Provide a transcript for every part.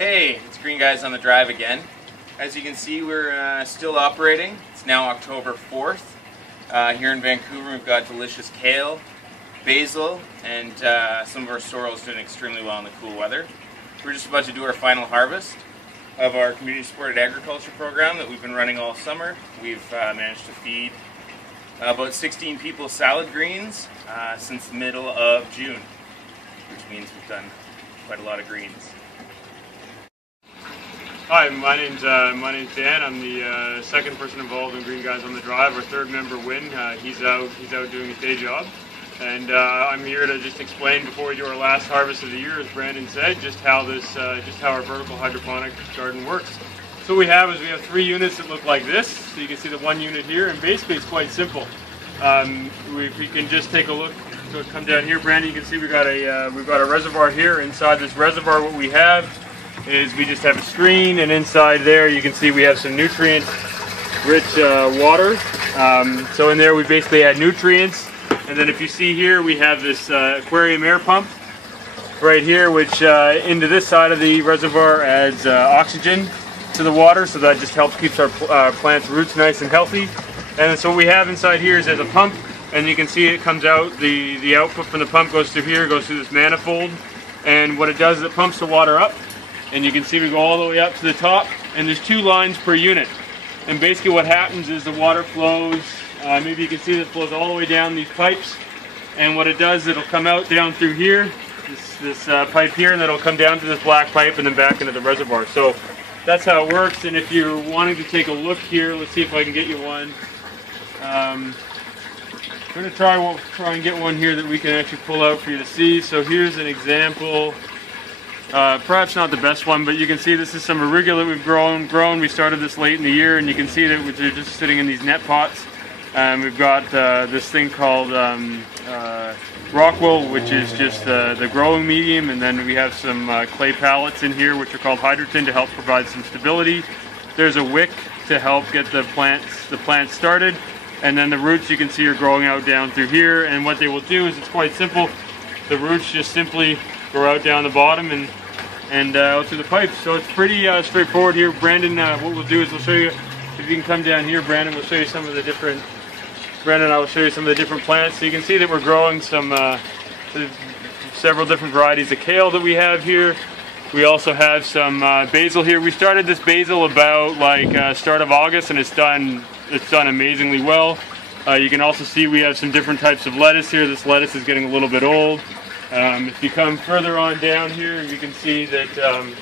Hey, it's Green Guys on the Drive again. As you can see, we're still operating. It's now October 4th. Here in Vancouver, we've got delicious kale, basil, and some of our sorrel's doing extremely well in the cool weather. We're just about to do our final harvest of our community supported agriculture program that we've been running all summer. We've managed to feed about 16 people salad greens since the middle of June, which means we've done quite a lot of greens. Hi, my name's Dan. I'm the second person involved in Green Guys on the Drive. Our third member, Win, he's out doing his day job, and I'm here to just explain before we do our last harvest of the year, as Brandon said, just how our vertical hydroponic garden works. So what we have is we have 3 units that look like this. So you can see the 1 unit here, and basically it's quite simple. If you can just take a look, so come down here, Brandon. You can see we've got a reservoir here. Inside this reservoir, what we have is we just have a screen, and inside there you can see we have some nutrient-rich water. So in there we basically add nutrients, and then if you see here we have this aquarium air pump right here, which into this side of the reservoir adds oxygen to the water, so that just helps keeps our plants' roots nice and healthy. And so what we have inside here is there's a pump, and you can see it comes out, the output from the pump goes through here, goes through this manifold, and what it does is it pumps the water up. And you can see we go all the way up to the top, and there's 2 lines per unit. And basically what happens is the water flows, maybe you can see that it flows all the way down these pipes, and what it does, it'll come out down through here, this pipe here, and then it'll come down to this black pipe and then back into the reservoir. So that's how it works. And if you're wanting to take a look here, let's see if I can get you one. I'm going to try and get one here that we can actually pull out for you to see. So here's an example. Perhaps not the best one, but you can see this is some arugula we've grown. We started this late in the year, and you can see that they're just sitting in these net pots. We've got this thing called Rockwool, which is just the growing medium, and then we have some clay pallets in here, which are called Hydroton, to help provide some stability. There's a wick to help get the plants started, and then the roots you can see are growing out down through here. And what they will do is, it's quite simple. The roots just simply grow out down the bottom and out through the pipes. So it's pretty straightforward here. Brandon, what we'll do is we'll show you, if you can come down here, Brandon, we'll show you some of the different, Brandon and I will show you some of the different plants. So you can see that we're growing some, several different varieties of kale that we have here. We also have some basil here. We started this basil about start of August, and it's done amazingly well. You can also see we have some different types of lettuce here. This lettuce is getting a little bit old. If you come further on down here, you can see that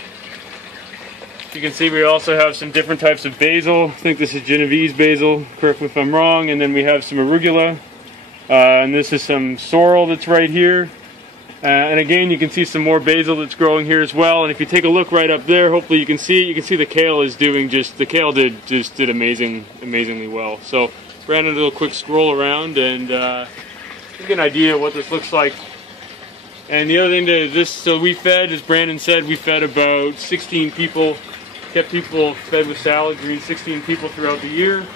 we also have some different types of basil. I think this is Genovese basil, correct me if I'm wrong. And then we have some arugula, and this is some sorrel that's right here. And again, you can see some more basil that's growing here as well. And if you take a look right up there, hopefully you can see the kale is doing did amazingly well. So Brandon, do a quick scroll around and get an idea of what this looks like. And the other thing to this, so we fed, as Brandon said, we fed about 16 people, kept people fed with salad greens, 16 people throughout the year.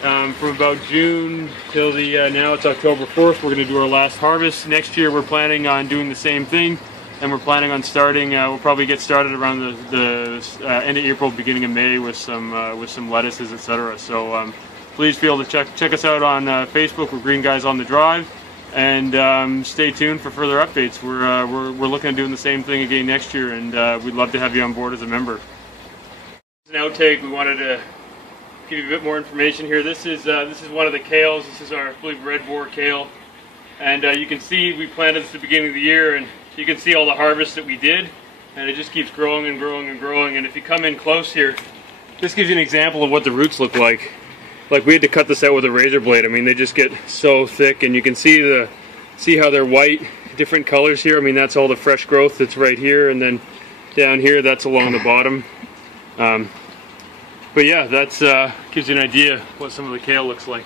From about June till now it's October 4th, we're going to do our last harvest. Next year we're planning on doing the same thing, and we're planning on starting, we'll probably get started around the end of April, beginning of May with some lettuces, etc. So please feel to check us out on Facebook. We're Green Guys on the Drive. And stay tuned for further updates. We're looking at doing the same thing again next year, and we'd love to have you on board as a member. As an outtake, we wanted to give you a bit more information here. This is one of the kales. This is our, I believe, red boar kale, and you can see we planted this at the beginning of the year, and you can see all the harvest that we did, and it just keeps growing and growing and growing. And if you come in close here, this gives you an example of what the roots look like. Like, we had to cut this out with a razor blade. I mean, they just get so thick, and you can see how they're white, different colors here. I mean, that's all the fresh growth that's right here, and then down here, that's along the bottom. But yeah, that's gives you an idea what some of the kale looks like.